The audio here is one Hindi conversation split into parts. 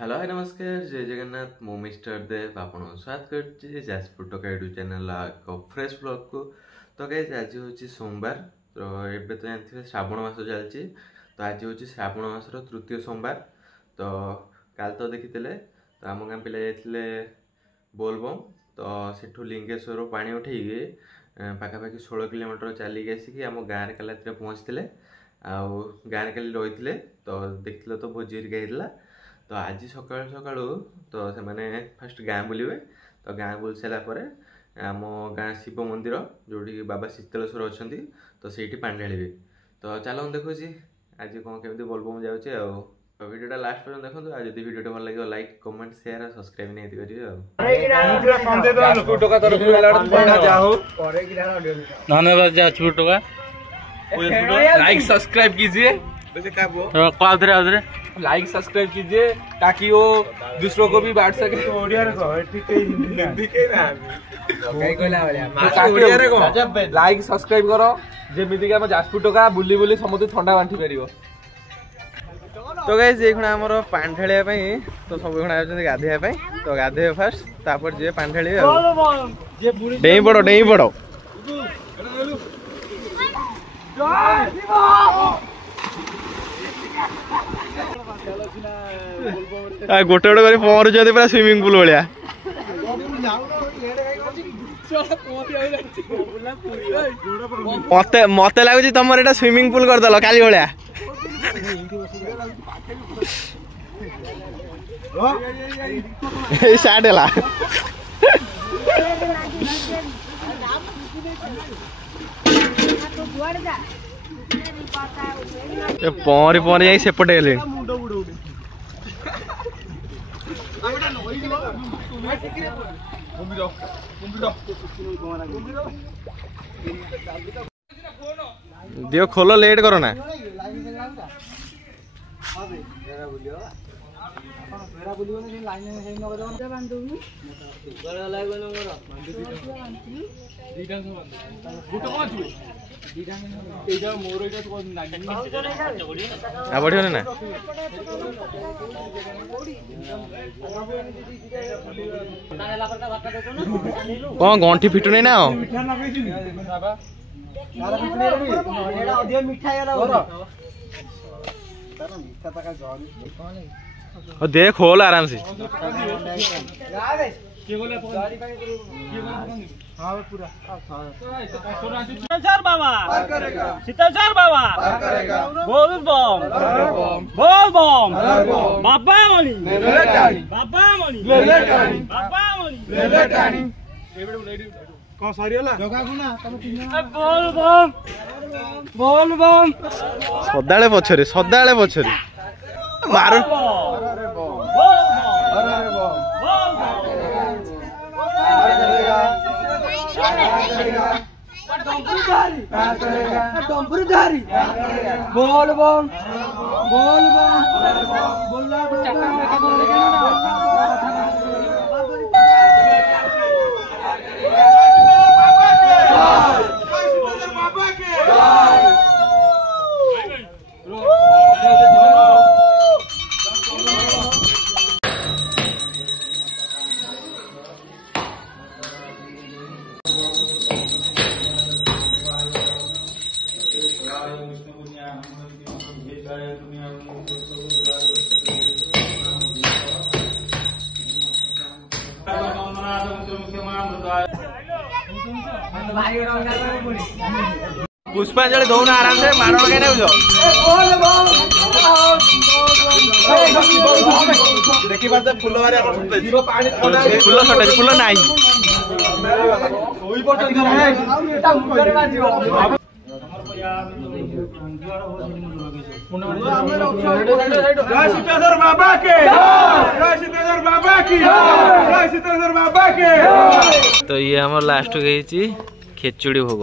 हेलो हाय नमस्कार जय जगन्नाथ मु मिस्टर देव आपण स्वागत करछि जाजपुर टोका यूट्यूब चैनल को फ्रेश ब्लॉग को। तो गाइस आज हूँ सोमवार। तो एबे तो जानते श्रावण मास चलती। तो आज हूँ श्रावण मासर तृतीय सोमवार। तो काल तो देखी तो आम गाँ पिला जाते बोलबम। तो सेठू लिंगेश्वर पानी उठे पाखापाखि 16 किलोमीटर चलिक आसिक आम गाँव काली रात पहुँचते आउ गाँव काली रही। तो देखते तो भोजी हेरिका। तो आज सकाल सकाल तो से मैंने फास्ट गाँ बुलवे। तो गाँ बुल सारापर आम गाँ शिव मंदिर जोटी बाबा शीतलेश्वर अच्छा तो सही पानी ढाళिबे। तो चलो देखो आज कौन केमी बोलबम जाऊँचे। तो वीडियोटा लास्ट पर्यंत देखो। आज यदि वीडियो भल लगे लाइक कमेंट शेयर और सब्सक्राइब नहीं करेंगे। धन्यवाद जाजपुर टोका। लाइक सब्सक्राइब कीजिए। लाइक सब्सक्राइब कीजिए ताकि वो दूसरों को भी बांट सके। लाइक सब्सक्राइब करो जेमिति आम जाजपुर टोका बुली बुली समस्त थंडा बांटी पार। तो गाइस ये खुणा हमर पानी ढालिया पई तो सब खुणा आछन गाधेया पई। तो गाधे फास्ट तापर जे पानी ढालिए डेई पड़ो गोटे गोटे कर पहरुंच पूरा स्विमिंग पूल भाया। मत लगुच तुम एटा स्विमिंग पूल करदेल काली भाया। स्टार्ट है पहरी पहरी जाई सेपटे गले। दियो खोलो लेट करो ना। बढ़िया ना कौन गंठी फिटु नहीं ना दे खोल आराम से। शीतलेश्वर बाबा बोल बम बोल बम बाबा मणि बाबा मणि बाबा मणि कौन सरीला बोल बम बोल बम सदाळे पछरे मार डम्बरूधारी बोल बम बोल पुष्पांजलि दौना आराम से मारण कहीं देखी पाते फुल फुल सटेज फुल नाई बाबा के। तो ये हमार लास्ट गई खेचुड़ी भोग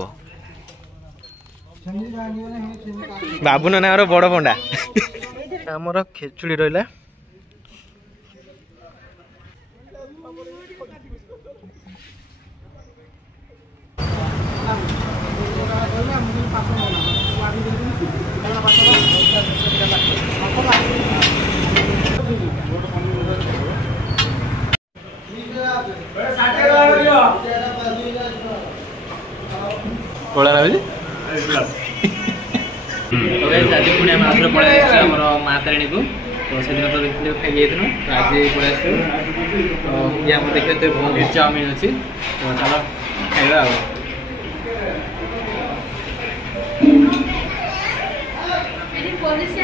बाबू ना बड़ पंडा आमर खेचुड़ी रहा। कोला लाଗୁଛି तो गाइस आज पुणे हम आसरे पळे आछे हमर मातारिणी को तो सेदिन तो देखिले खाइ गेथनो तो आज पळे आछे तो ये हम देखले तो पनीर चाउमीन अछि तो चलो खाइबा आ मेरी पॉलिसी